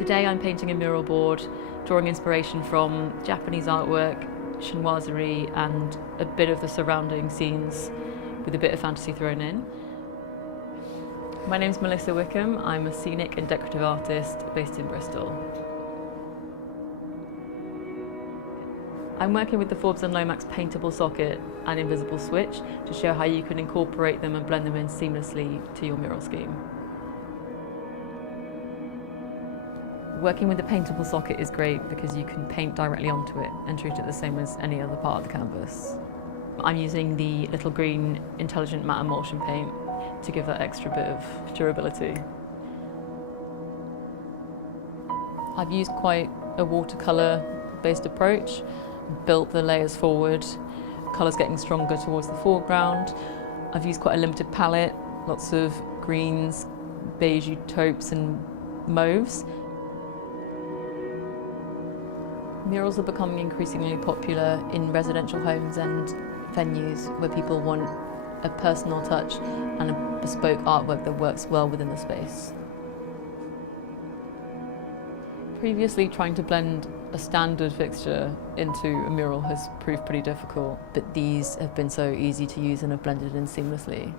Today I'm painting a mural board, drawing inspiration from Japanese artwork, chinoiserie and a bit of the surrounding scenes with a bit of fantasy thrown in. My name's Melissa Wickham. I'm a scenic and decorative artist based in Bristol. I'm working with the Forbes and Lomax paintable socket and invisible switch to show how you can incorporate them and blend them in seamlessly to your mural scheme. Working with the paintable socket is great because you can paint directly onto it and treat it the same as any other part of the canvas. I'm using the little green intelligent matte emulsion paint to give that extra bit of durability. I've used quite a watercolour based approach, built the layers forward, colours getting stronger towards the foreground. I've used quite a limited palette, lots of greens, beige taupes and mauves. Murals are becoming increasingly popular in residential homes and venues where people want a personal touch and a bespoke artwork that works well within the space. Previously, trying to blend a standard fixture into a mural has proved pretty difficult, but these have been so easy to use and have blended in seamlessly.